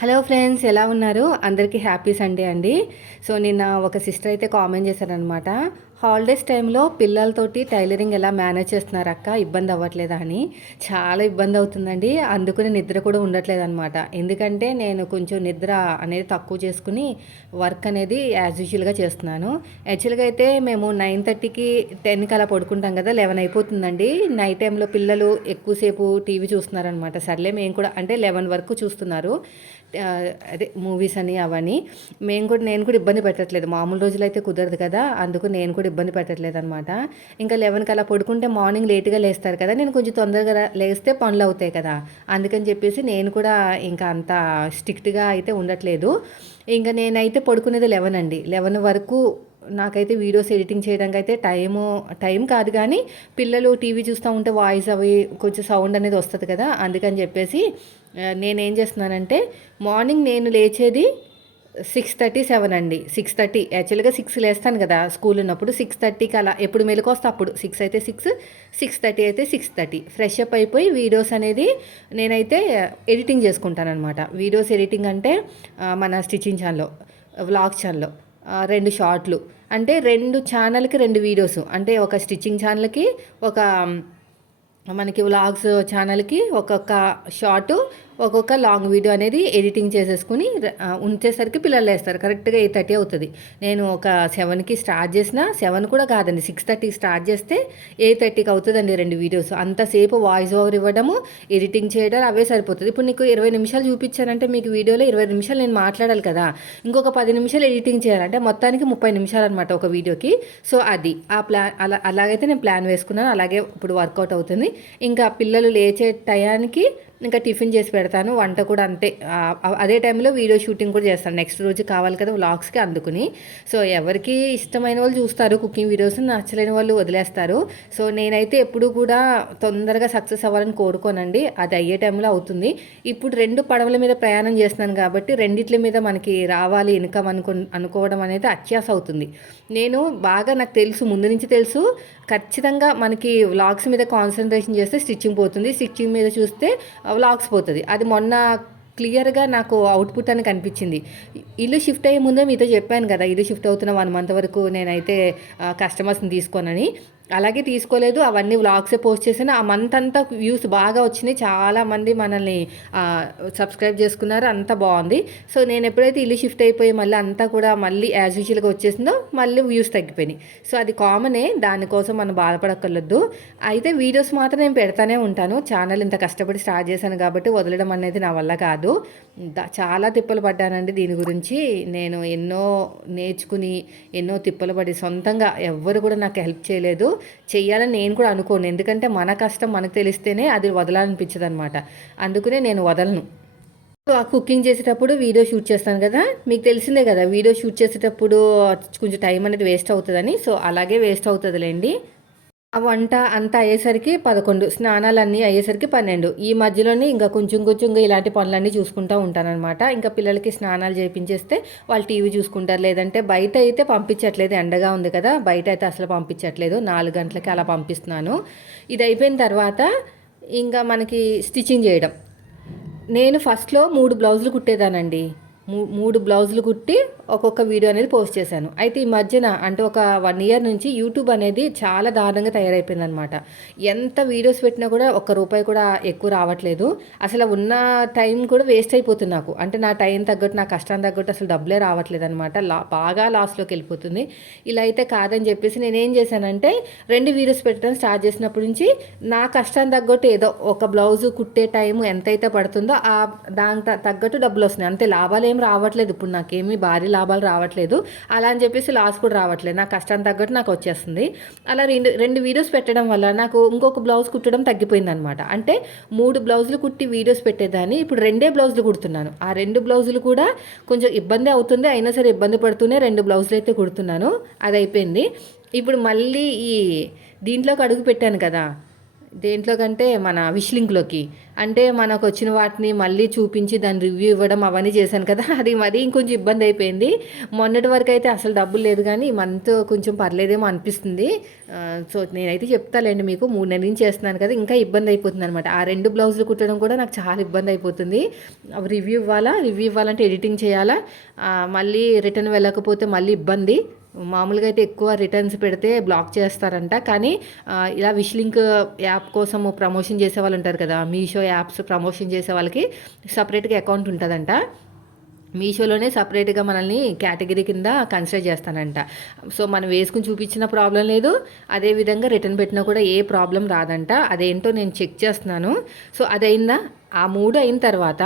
Hello friends ఎలా ఉన్నారు? అందరికీ హ్యాపీ సండే అండి. సో నిన్న ఒక సిస్టర్ అయితే కామెంట్ చేశారనమాట హాలిడేస్ టైంలో పిల్లలతోటి టైలరింగ్ ఎలా మేనేజ్ చేస్తున్నారు అక్క? ఇబ్బంది అవ్వట్లేదా అని. చాలా ఇబ్బంది అవుతుందండి. అందుకని నిద్ర కూడా ఉండట్లేదు అనమాట ఎందుకంటే నేను కొంచెం నిద్ర అనేది తక్కువ చేసుకుని వర్క్ అనేది యాజ్ యూజువల్గా చేస్తున్నాను. యాక్చువల్గా అయితే మేము నైన్ థర్టీకి టెన్కి అలా పడుకుంటాం కదా లెవెన్ అయిపోతుందండి. నైట్ టైంలో పిల్లలు ఎక్కువసేపు టీవీ చూస్తున్నారనమాట సర్లే మేము కూడా అంటే లెవెన్ వరకు చూస్తున్నారు. అదే మూవీస్ అని అవన్నీ మేము కూడా నేను కూడా ఇబ్బంది పెట్టట్లేదు. మామూలు రోజులైతే కుదరదు కదా. అందుకు నేను కూడా ఇబ్బంది పెట్టట్లేదు అనమాట ఇంకా లెవెన్కి అలా పడుకుంటే మార్నింగ్ లేట్గా లేస్తారు కదా. నేను కొంచెం తొందరగా లేస్తే పనులు అవుతాయి కదా. అందుకని చెప్పేసి నేను కూడా ఇంకా అంత స్ట్రిక్ట్గా అయితే ఉండట్లేదు. ఇంకా నేనైతే పడుకునేది లెవెన్ అండి. లెవెన్ వరకు నాకైతే వీడియోస్ ఎడిటింగ్ చేయడానికి అయితే టైము టైం కాదు కానీ పిల్లలు టీవీ చూస్తూ ఉంటే వాయిస్ అవి కొంచెం సౌండ్ అనేది వస్తుంది కదా అందుకని చెప్పేసి నేనేం చేస్తున్నానంటే మార్నింగ్ నేను లేచేది సిక్స్ థర్టీ సెవెన్ అండి సిక్స్ థర్టీ. యాక్చువల్గా సిక్స్ లేస్తాను కదా స్కూల్ ఉన్నప్పుడు సిక్స్ థర్టీకి అలా ఎప్పుడు మెలకు వస్తే అప్పుడు సిక్స్ అయితే సిక్స్ సిక్స్ థర్టీ అయితే సిక్స్ థర్టీ. ఫ్రెష్ అప్ అయిపోయి వీడియోస్ అనేది నేనైతే ఎడిటింగ్ చేసుకుంటాను అనమాట వీడియోస్ ఎడిటింగ్ అంటే మన స్టిచ్చింగ్ ఛానల్లో వ్లాగ్ ఛానల్లో రెండు షార్ట్లు. అంటే రెండు ఛానల్కి రెండు వీడియోస్ అంటే ఒక స్టిచ్చింగ్ ఛానల్కి ఒక మనకి వ్లాగ్స్ ఛానల్కి ఒక్కొక్క షార్టు ఒక్కొక్క లాంగ్ వీడియో అనేది ఎడిటింగ్ చేసేసుకుని ఉంచేసరికి పిల్లలు వేస్తారు కరెక్ట్గా ఎయిట్ థర్టీ అవుతుంది. నేను ఒక సెవెన్కి స్టార్ట్ చేసిన సెవెన్ కూడా కాదండి సిక్స్ థర్టీకి స్టార్ట్ చేస్తే ఎయిట్ థర్టీకి అవుతుందండి రెండు వీడియోస్. అంతసేపు వాయిస్ ఓవర్ ఇవ్వడము ఎడిటింగ్ చేయడం అవే సరిపోతుంది. ఇప్పుడు నీకు ఇరవై నిమిషాలు చూపించానంటే మీకు వీడియోలో ఇరవై నిమిషాలు నేను మాట్లాడాలి కదా. ఇంకొక పది నిమిషాలు ఎడిటింగ్ చేయాలంటే మొత్తానికి ముప్పై నిమిషాలు అనమాట ఒక వీడియోకి. సో అది. ఆ ప్లాన్ అలా అలాగైతే నేను ప్లాన్ వేసుకున్నాను. అలాగే ఇప్పుడు వర్కౌట్ అవుతుంది. ఇంకా పిల్లలు లేచే టయానికి ఇంకా టిఫిన్ చేసి పెడతాను వంట కూడా అంతే. అదే టైంలో వీడియో షూటింగ్ కూడా చేస్తాను. నెక్స్ట్ రోజు కావాలి కదా వ్లాగ్స్కి అందుకుని. సో ఎవరికి ఇష్టమైన వాళ్ళు చూస్తారు కుకింగ్ వీడియోస్ నచ్చలేని వాళ్ళు వదిలేస్తారు. సో నేనైతే ఎప్పుడు కూడా తొందరగా సక్సెస్ అవ్వాలని కోరుకోనండి. అది అయ్యే టైంలో అవుతుంది. ఇప్పుడు రెండు పడవల మీద ప్రయాణం చేస్తున్నాను కాబట్టి రెండిట్ల మీద మనకి రావాలి ఇన్కమ్ అనుకో అనుకోవడం అనేది అత్యాస అవుతుంది. నేను బాగా నాకు తెలుసు ముందు నుంచి తెలుసు. ఖచ్చితంగా మనకి వ్లాగ్స్ మీద కాన్సన్ట్రేషన్ చేస్తే స్టిచ్చింగ్ పోతుంది. స్టిచ్చింగ్ మీద చూస్తే వ్లాగ్స్ పోతుంది అది మొన్న క్లియర్గా నాకు అవుట్పుట్ అని కనిపించింది. ఇల్లు షిఫ్ట్ అయ్యే ముందే మీతో చెప్పాను కదా ఇల్లు షిఫ్ట్ అవుతున్న వన్ మంత్ వరకు నేనైతే కస్టమర్స్ని తీసుకోనని. అలాగే తీసుకోలేదు. అవన్నీ వ్లాగ్సే పోస్ట్ చేసిన ఆ మంత్ అంతా వ్యూస్ బాగా వచ్చినాయి. చాలామంది మనల్ని సబ్స్క్రైబ్ చేసుకున్నారు. అంతా బాగుంది. సో నేను ఎప్పుడైతే ఇల్లు షిఫ్ట్ అయిపోయి మళ్ళీ అంతా కూడా మళ్ళీ యాజ్ యూజువల్గా వచ్చేసిందో మళ్ళీ వ్యూస్ తగ్గిపోయినాయి. సో అది కామనే దానికోసం మనం బాధపడక్కర్లేదు. అయితే వీడియోస్ మాత్రం నేను పెడతానే ఉంటాను. ఛానల్ ఇంత కష్టపడి స్టార్ట్ చేశాను కాబట్టి వదలడం అనేది నా వల్ల కాదు. చాలా తిప్పలు పడ్డానండి దీని గురించి. నేను ఎన్నో నేర్చుకుని ఎన్నో తిప్పలు పడి సొంతంగా ఎవ్వరు కూడా నాకు హెల్ప్ చేయలేదు. చెయ్యాలని నేను కూడా అనుకోను. ఎందుకంటే మన కష్టం మనకు తెలిస్తేనే అది వదలాలనిపించదు అనమాట అందుకనే నేను వదలను. ఆ కుకింగ్ చేసేటప్పుడు వీడియో షూట్ చేస్తాను కదా? మీకు తెలిసిందే కదా వీడియో షూట్ చేసేటప్పుడు కొంచెం టైం అనేది వేస్ట్ అవుతుందని. సో అలాగే వేస్ట్ అవుతుందిలేండి. ఆ వంట అంతా అయ్యేసరికి పదకొండు స్నానాలన్నీ అయ్యేసరికి పన్నెండు. ఈ మధ్యలోనే ఇంకా కొంచెం కొంచెంగా ఇలాంటి పనులన్నీ చూసుకుంటూ ఉంటానన్నమాట. ఇంకా పిల్లలకి స్నానాలు చేయించేస్తే వాళ్ళు టీవీ చూసుకుంటారు. లేదంటే బయట అయితే పంపించట్లేదు. ఎండగా ఉంది కదా బయట అయితే అసలు పంపించట్లేదు. నాలుగు గంటలకి అలా పంపిస్తున్నాను. ఇది అయిపోయిన తర్వాత ఇంకా మనకి స్టిచ్చింగ్ చేయడం. నేను ఫస్ట్లో మూడు బ్లౌజులు కుట్టేదానండి. మూడు బ్లౌజులు కుట్టి ఒక్కొక్క వీడియో అనేది పోస్ట్ చేశాను. అయితే ఈ మధ్యన అంటే ఒక వన్ ఇయర్ నుంచి యూట్యూబ్ అనేది చాలా దారుణంగా తయారైపోయింది అనమాట ఎంత వీడియోస్ పెట్టినా కూడా ఒక్క రూపాయి కూడా ఎక్కువ రావట్లేదు. అసలు ఉన్న టైం కూడా వేస్ట్ అయిపోతుంది నాకు. అంటే నా టైం తగ్గట్టు నా కష్టం తగ్గట్టు అసలు డబ్బులే రావట్లేదు అనమాట లా బాగా లాస్లోకి వెళ్ళిపోతుంది. ఇలా అయితే కాదని చెప్పేసి నేనేం చేశానంటే రెండు వీడియోస్ పెట్టడం స్టార్ట్ చేసినప్పటి నుంచి నా కష్టం తగ్గట్టు ఏదో ఒక బ్లౌజ్ కుట్టే టైం ఎంతైతే పడుతుందో ఆ దానికి తగ్గట్టు డబ్బులు వస్తున్నాయి. అంతే లాభాలు ఏం రావట్లేదు. ఇప్పుడు నాకేమీ భారీ లాభాలు రావట్లేదు. అలా అని చెప్పేసి లాస్ కూడా రావట్లేదు. నా కష్టం తగ్గట్టు నాకు వచ్చేస్తుంది. అలా రెండు రెండు వీడియోస్ పెట్టడం వల్ల నాకు ఇంకొక బ్లౌజ్ కుట్టడం తగ్గిపోయింది అనమాట అంటే మూడు బ్లౌజులు కుట్టి వీడియోస్ పెట్టేదాన్ని. ఇప్పుడు రెండే బ్లౌజులు కుడుతున్నాను. ఆ రెండు బ్లౌజులు కూడా కొంచెం ఇబ్బంది అవుతుంది. అయినా సరే ఇబ్బంది పడుతూనే రెండు బ్లౌజులు అయితే కుడుతున్నాను. అది అయిపోయింది. ఇప్పుడు మళ్ళీ ఈ దీంట్లోకి అడుగు పెట్టాను కదా. దేంట్లో కంటే మన విష్ లింక్లోకి. అంటే మనకు వచ్చిన వాటిని మళ్ళీ చూపించి దాని రివ్యూ ఇవ్వడం అవన్నీ చేశాను కదా అది మరీ ఇంకొంచెం ఇబ్బంది అయిపోయింది. మొన్నటి వరకు అయితే అసలు డబ్బులు లేదు కానీ ఈ మంత్ కొంచెం పర్లేదేమో అనిపిస్తుంది. సో నేనైతే చెప్తాలేండి మీకు మూడు నెలల నుంచి చేస్తున్నాను కదా ఇంకా ఇబ్బంది అయిపోతుంది అనమాట ఆ రెండు బ్లౌజులు కుట్టడం కూడా నాకు చాలా ఇబ్బంది అయిపోతుంది. అవి రివ్యూ ఇవ్వాలా? రివ్యూ ఇవ్వాలంటే ఎడిటింగ్ చేయాలా? మళ్ళీ రిటర్న్ వెళ్ళకపోతే మళ్ళీ ఇబ్బంది. మామూలుగా అయితే ఎక్కువ రిటర్న్స్ పెడితే బ్లాక్ చేస్తారంట. కానీ ఇలా విష్ లింక్ యాప్ కోసం ప్రమోషన్ చేసే వాళ్ళు ఉంటారు కదా మీషో యాప్స్ ప్రమోషన్ చేసే వాళ్ళకి సపరేట్గా అకౌంట్ ఉంటుందంట. మీషోలోనే సపరేట్గా మనల్ని కేటగిరీ కింద కన్సిడర్ చేస్తానంట. సో మనం వేసుకుని చూపించిన ప్రాబ్లం లేదు అదేవిధంగా రిటర్న్ పెట్టినా కూడా ఏ ప్రాబ్లం రాదంట. అదేంటో నేను చెక్ చేస్తున్నాను. సో అదైందా ఆ మూడు అయిన తర్వాత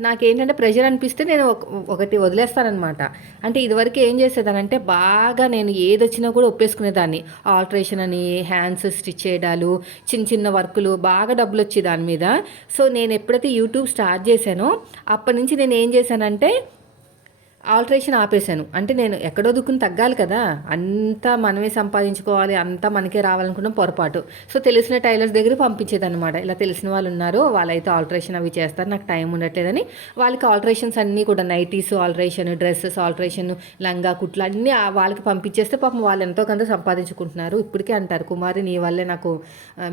నాకేంటంటే ప్రెషర్ అనిపిస్తే నేను ఒక- ఒకటి వదిలేస్తానమాట అంటే ఇదివరకు ఏం చేసేదానంటే బాగా నేను ఏది వచ్చినా కూడా ఒప్పేసుకునేదాన్ని. ఆల్టరేషన్ అని హ్యాండ్స్ స్టిచ్ చేయడాలు చిన్న చిన్న వర్కులు బాగా డబ్బులు వచ్చి దాని మీద. సో నేను ఎప్పుడైతే యూట్యూబ్ స్టార్ట్ చేశానో అప్పటి నుంచి నేను ఏం చేశానంటే ఆల్ట్రేషన్ ఆపేశాను. అంటే నేను ఎక్కడో దుక్కుని తగ్గాలి కదా అంతా మనమే సంపాదించుకోవాలి అంతా మనకే రావాలనుకున్న పొరపాటు. సో తెలిసిన టైలర్స్ దగ్గర పంపించేదన్నమాట. ఇలా తెలిసిన వాళ్ళు ఉన్నారు వాళ్ళైతే ఆల్ట్రేషన్ అవి చేస్తారు నాకు టైం ఉండట్లేదని. వాళ్ళకి ఆల్ట్రేషన్స్ అన్నీ కూడా నైటీస్ ఆల్ట్రేషన్ డ్రెస్సెస్ ఆల్ట్రేషన్ లంగా కుట్లు అన్నీ వాళ్ళకి పంపించేస్తే పాపం వాళ్ళు ఎంతో కొంత సంపాదించుకుంటున్నారు. ఇప్పటికే అంటారు కుమారి నీ వల్లే నాకు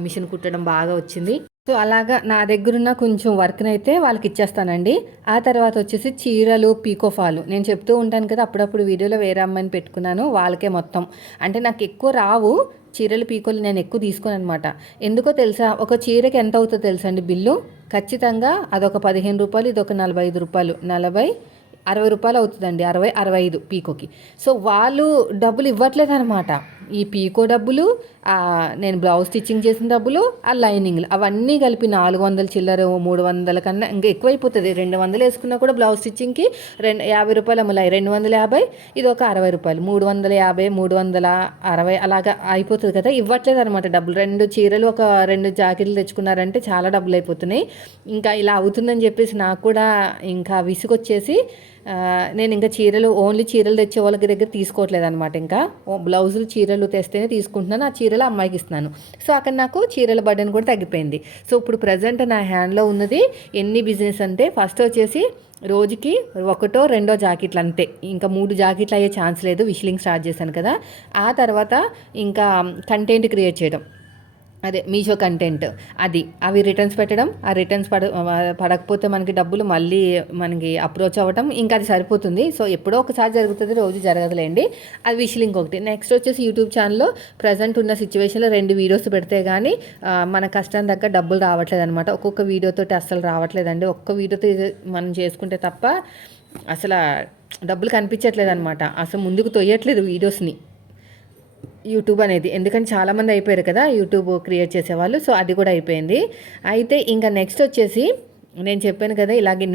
మిషన్ కుట్టడం బాగా వచ్చింది. సో అలాగా నా దగ్గరున్న కొంచెం వర్క్ని అయితే వాళ్ళకి ఇచ్చేస్తానండి ఆ తర్వాత వచ్చేసి చీరలు పీకోఫాలు. నేను చెప్తూ ఉంటాను కదా అప్పుడప్పుడు వీడియోలో వేరే అమ్మాయిని పెట్టుకున్నాను వాళ్ళకే మొత్తం. అంటే నాకు ఎక్కువ రావు చీరలు పీకోలు నేను ఎక్కువ తీసుకోను అనమాట ఎందుకో తెలుసా ఒక చీరకి ఎంత అవుతుందో తెలుసా అండి బిల్లు? ఖచ్చితంగా అదొక పదిహేను రూపాయలు ఇదొక నలభై ఐదు రూపాయలు. నలభై అరవై రూపాయలు అవుతుందండి అరవై అరవై ఐదు పీకోకి. సో వాళ్ళు డబ్బులు ఇవ్వట్లేదు అనమాట ఈ పీకో డబ్బులు నేను బ్లౌజ్ స్టిచ్చింగ్ చేసిన డబ్బులు ఆ లైనింగ్లు అవన్నీ కలిపి నాలుగు వందల చిల్లర మూడు వందల కన్నా ఇంకా ఎక్కువైపోతుంది. రెండు వందలు వేసుకున్నా కూడా బ్లౌజ్ స్టిచ్చింగ్కి రెండు యాభై రూపాయలు అమ్ములాయి. రెండు వందల యాభై ఇది ఒక అరవై రూపాయలు. మూడు వందల యాభై మూడు వందల అరవై అలాగా అయిపోతుంది కదా ఇవ్వట్లేదు అనమాట డబ్బులు. రెండు చీరలు ఒక రెండు జాకెట్లు తెచ్చుకున్నారంటే చాలా డబ్బులు అయిపోతున్నాయి ఇంకా ఇలా అవుతుందని చెప్పేసి నాకు కూడా ఇంకా విసుగొచ్చేసి నేను ఇంకా చీరలు ఓన్లీ చీరలు తెచ్చే వాళ్ళకి దగ్గర తీసుకోవట్లేదు అనమాట ఇంకా బ్లౌజులు చీరలు తెస్తేనే తీసుకుంటున్నాను. ఆ చీరలు అమ్మాయికి ఇస్తున్నాను. సో అక్కడ నాకు చీరల బడ్డన్ కూడా తగ్గిపోయింది. సో ఇప్పుడు ప్రజెంట్ నా హ్యాండ్లో ఉన్నది ఎన్ని బిజినెస్ అంటే ఫస్ట్ వచ్చేసి రోజుకి ఒకటో రెండో జాకెట్లు అంతే. ఇంకా మూడు జాకెట్లు అయ్యే ఛాన్స్ లేదు. విషిలింగ్ స్టార్ట్ చేశాను కదా. ఆ తర్వాత ఇంకా కంటెంట్ క్రియేట్ చేయడం. అదే మీషో కంటెంట్. అది. అవి రిటర్న్స్ పెట్టడం ఆ రిటర్న్స్ పడ పడకపోతే మనకి డబ్బులు మళ్ళీ మనకి అప్రోచ్ అవ్వడం ఇంకా అది సరిపోతుంది. సో ఎప్పుడో ఒకసారి జరుగుతుంది రోజు జరగదులేండి. అది విషయం ఇంకొకటి నెక్స్ట్ వచ్చేసి యూట్యూబ్ ఛానల్లో ప్రజెంట్ ఉన్న సిచ్యువేషన్లో రెండు వీడియోస్ పెడితే కానీ మన కష్టం తగ్గ డబ్బులు రావట్లేదు అనమాట ఒక్కొక్క వీడియోతో అస్సలు రావట్లేదండి. ఒక్క వీడియోతో మనం చేసుకుంటే తప్ప అసలు డబ్బులు కనిపించట్లేదు అనమాట అసలు ముందుకు తొయ్యట్లేదు వీడియోస్ని యూట్యూబ్ అనేది. ఎందుకంటే చాలామంది అయిపోయారు కదా యూట్యూబ్ క్రియేట్ చేసేవాళ్ళు. సో అది కూడా అయిపోయింది. అయితే ఇంకా నెక్స్ట్ వచ్చేసి నేను చెప్పాను కదా ఇలాగే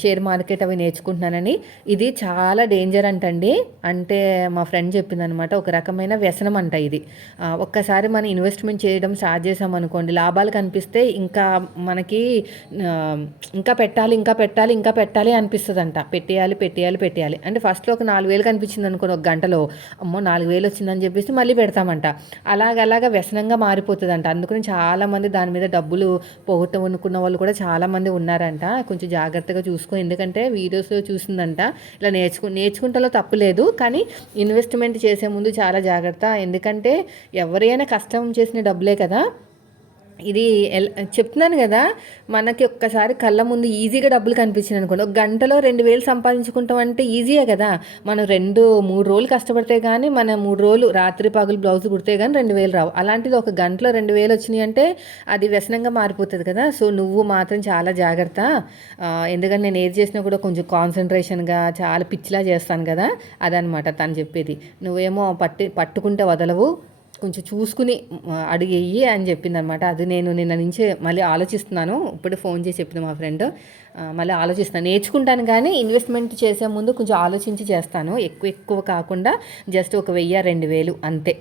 షేర్ మార్కెట్ అవి నేర్చుకుంటున్నానని. ఇది చాలా డేంజర్ అంటండి. అంటే మా ఫ్రెండ్ చెప్పిందనమాట ఒక రకమైన వ్యసనం అంట ఇది. ఒక్కసారి మనం ఇన్వెస్ట్మెంట్ చేయడం స్టార్ట్ చేసామనుకోండి లాభాలు కనిపిస్తే ఇంకా మనకి ఇంకా పెట్టాలి ఇంకా పెట్టాలి ఇంకా పెట్టాలి అనిపిస్తుంది అంట పెట్టేయాలి పెట్టేయాలి పెట్టేయాలి. అంటే ఫస్ట్లో ఒక నాలుగు వేలు కనిపించింది అనుకోండి ఒక గంటలో. అమ్మో నాలుగు వేలు వచ్చిందని చెప్పేసి మళ్ళీ పెడతామంట. అలాగలాగ వ్యసనంగా మారిపోతుంది అంట అందుకని చాలామంది దాని మీద డబ్బులు పోగొట్టమనుకున్న వాళ్ళు కూడా చాలామంది అన్నారంట. కొంచెం జాగ్రత్తగా చూసుకో. ఎందుకంటే వీడియోస్లో చూసిందంట. ఇలా నేర్చుకు నేర్చుకుంటలో తప్పు లేదు. కానీ ఇన్వెస్ట్మెంట్ చేసే ముందు చాలా జాగ్రత్త. ఎందుకంటే ఎవరైనా కష్టం చేసిన డబ్బులే కదా. ఇది ఎల్- చెప్తున్నాను కదా మనకి ఒక్కసారి కళ్ళ ముందు ఈజీగా డబ్బులు కనిపించింది అనుకోండి. ఒక గంటలో రెండు వేలు సంపాదించుకుంటాం అంటే ఈజీయే కదా. మనం రెండు మూడు రోజులు కష్టపడితే కానీ మన మూడు రోజులు రాత్రి పగులు బ్లౌజ్ కుడితే కానీ రెండు వేలు రావు. అలాంటిది ఒక గంటలో రెండు వేలు వచ్చినాయి అంటే అది వ్యసనంగా మారిపోతుంది కదా. సో నువ్వు మాత్రం చాలా జాగ్రత్త. ఎందుకంటే నేను ఏది చేసినా కూడా కొంచెం కాన్సన్ట్రేషన్గా చాలా పిచ్చిలా చేస్తాను కదా. అదనమాట తను చెప్పేది. నువ్వేమో పట్టి పట్టుకుంటే వదలవు. కొంచెం చూసుకుని అడిగేయి అని చెప్పింది అనమాట అది నేను నిన్న నుంచే మళ్ళీ ఆలోచిస్తున్నాను. ఇప్పుడు ఫోన్ చేసి చెప్పింది మా ఫ్రెండ్. మళ్ళీ ఆలోచిస్తాను నేర్చుకుంటాను కానీ ఇన్వెస్ట్మెంట్ చేసే ముందు కొంచెం ఆలోచించి చేస్తాను. ఎక్కువ ఎక్కువ కాకుండా జస్ట్ ఒక వెయ్యి రెండు వేలు అంతే.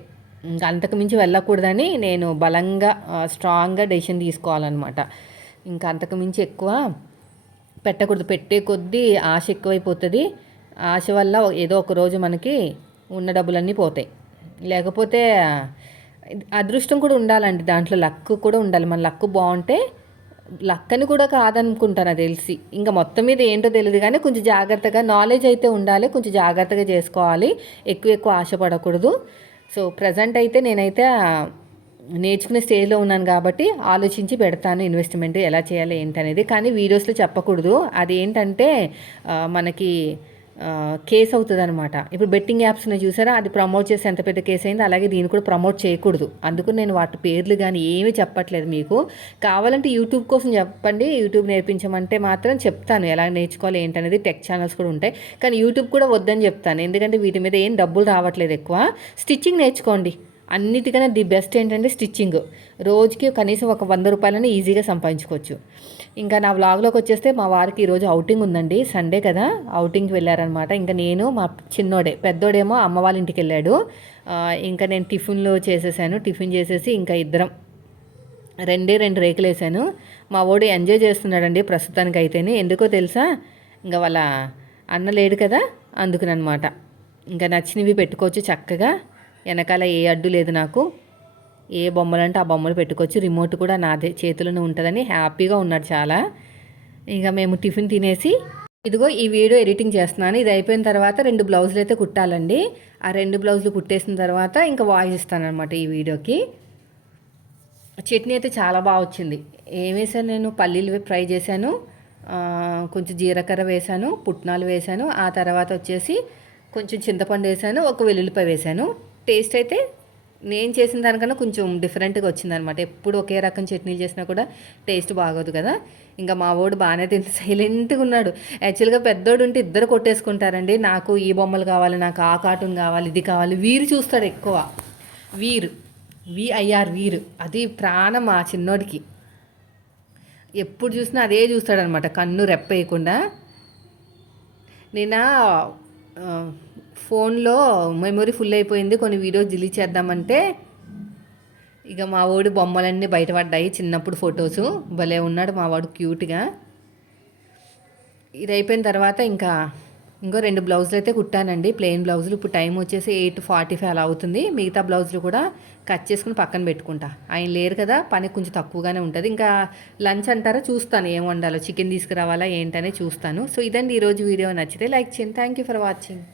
ఇంకా అంతకుమించి వెళ్ళకూడదని నేను బలంగా స్ట్రాంగ్గా డెసిషన్ తీసుకోవాలన్నమాట. ఇంకా అంతకుమించి ఎక్కువ పెట్టకూడదు. పెట్టే కొద్దీ ఆశ ఎక్కువైపోతుంది. ఆశ వల్ల ఏదో ఒక రోజు మనకి ఉన్న డబ్బులన్నీ పోతాయి. లేకపోతే అదృష్టం కూడా ఉండాలండి. దాంట్లో లక్ కూడా ఉండాలి. మన లక్ బాగుంటే లక్ అని కూడా కాదనుకుంటాను అది తెలిసి. ఇంకా మొత్తం మీద ఏంటో తెలియదు కానీ కొంచెం జాగ్రత్తగా నాలెడ్జ్ అయితే ఉండాలి కొంచెం జాగ్రత్తగా చేసుకోవాలి. ఎక్కువ ఎక్కువ ఆశపడకూడదు. సో ప్రజెంట్ అయితే నేనైతే నేర్చుకునే స్టేజ్లో ఉన్నాను కాబట్టి ఆలోచించి పెడతాను ఇన్వెస్ట్మెంట్ ఎలా చేయాలి ఏంటనేది. కానీ వీడియోస్లో చెప్పకూడదు. అది ఏంటంటే మనకి కేసు అవుతుంది అనమాట ఇప్పుడు బెట్టింగ్ యాప్స్ని చూసారా? అది ప్రమోట్ చేసి ఎంత పెద్ద కేసు అయింది అలాగే దీన్ని కూడా ప్రమోట్ చేయకూడదు. అందుకు నేను వాటి పేర్లు కానీ ఏమీ చెప్పట్లేదు మీకు. కావాలంటే యూట్యూబ్ కోసం చెప్పండి. యూట్యూబ్ నేర్పించమంటే మాత్రం చెప్తాను. ఎలా నేర్చుకోవాలి ఏంటనేది టెక్ ఛానల్స్ కూడా ఉంటాయి. కానీ యూట్యూబ్ కూడా వద్దని చెప్తాను. ఎందుకంటే వీటి మీద ఏం డబ్బులు రావట్లేదు ఎక్కువ. స్టిచ్చింగ్ నేర్చుకోండి. అన్నిటికన్నా ది బెస్ట్ ఏంటంటే స్టిచ్చింగ్. రోజుకి కనీసం ఒక వంద రూపాయలని ఈజీగా సంపాదించుకోవచ్చు. ఇంకా నా వ్లాగ్లోకి వచ్చేస్తే మా వారికి ఈరోజు అవుటింగ్ ఉందండి. సండే కదా అవుటింగ్కి వెళ్ళారనమాట ఇంకా నేను మా చిన్నోడే పెద్దోడేమో అమ్మ వాళ్ళ ఇంటికి వెళ్ళాడు. ఇంకా నేను టిఫిన్లు చేసేసాను. టిఫిన్ చేసేసి ఇంకా ఇద్దరం రెండే రెండు రేకులు వేసాను. మా ఓడి ఎంజాయ్ చేస్తున్నాడండి ప్రస్తుతానికి అయితేనే ఎందుకో తెలుసా? ఇంకా వాళ్ళ అన్న లేడు కదా అందుకునమాట ఇంకా నచ్చినవి పెట్టుకోవచ్చు చక్కగా. వెనకాల ఏ అడ్డు లేదు నాకు. ఏ బొమ్మలు అంటే ఆ బొమ్మలు పెట్టుకోవచ్చు రిమోట్ కూడా నాదే చేతిలోనే ఉంటుందని హ్యాపీగా ఉన్నాడు చాలా. ఇంకా మేము టిఫిన్ తినేసి ఇదిగో ఈ వీడియో ఎడిటింగ్ చేస్తున్నాను. ఇది అయిపోయిన తర్వాత రెండు బ్లౌజులు అయితే కుట్టాలండి. ఆ రెండు బ్లౌజులు కుట్టేసిన తర్వాత ఇంకా వాయిస్ ఇస్తాను అనమాట ఈ వీడియోకి. చట్నీ అయితే చాలా బాగా వచ్చింది. ఏం వేసాను నేను? పల్లీలు ఫ్రై చేశాను. కొంచెం జీలకర్ర వేశాను పుట్నాలు వేశాను. ఆ తర్వాత వచ్చేసి కొంచెం చింతపండు వేసాను ఒక వెల్లుల్లిపాయ వేశాను. టేస్ట్ అయితే నేను చేసిన దానికన్నా కొంచెం డిఫరెంట్గా వచ్చిందనమాట ఎప్పుడు ఒకే రకం చట్నీలు చేసినా కూడా టేస్ట్ బాగోదు కదా. ఇంకా మా వాడు బాగానే తింటే సైలెంట్గా ఉన్నాడు. యాక్చువల్గా పెద్దోడు ఉంటే ఇద్దరు కొట్టేసుకుంటారండి. నాకు ఈ బొమ్మలు కావాలి నాకు ఆ కార్టూన్ కావాలి ఇది కావాలి. వీరు చూస్తాడు ఎక్కువ. వీరు. విఐఆర్ వీరు. అది ప్రాణం మా చిన్నోడికి. ఎప్పుడు చూసినా అదే చూస్తాడనమాట కన్ను రెప్పేయకుండా. నేను ఫోన్లో మెమొరీ ఫుల్ అయిపోయింది. కొన్ని వీడియోస్ డిలీట్ చేద్దామంటే ఇక మా వాడు బొమ్మలన్నీ బయటపడ్డాయి చిన్నప్పుడు ఫొటోసు. భలే ఉన్నాడు మా వాడు క్యూట్గా. ఇది అయిపోయిన తర్వాత ఇంకా ఇంకో రెండు బ్లౌజులు అయితే కుట్టానండి. ప్లెయిన్ బ్లౌజులు. ఇప్పుడు టైం వచ్చేసి ఎయిట్ ఫార్టీ ఫైవ్ అలా అవుతుంది. మిగతా బ్లౌజులు కూడా కట్ చేసుకుని పక్కన పెట్టుకుంటా. ఆయన లేరు కదా పని కొంచెం తక్కువగానే ఉంటుంది. ఇంకా లంచ్ అంటారా? చూస్తాను ఏం వండాలో. చికెన్ తీసుకురావాలా ఏంటనే చూస్తాను. సో ఇదండి ఈరోజు వీడియో. నచ్చితే లైక్ చేయండి. Thank you for watching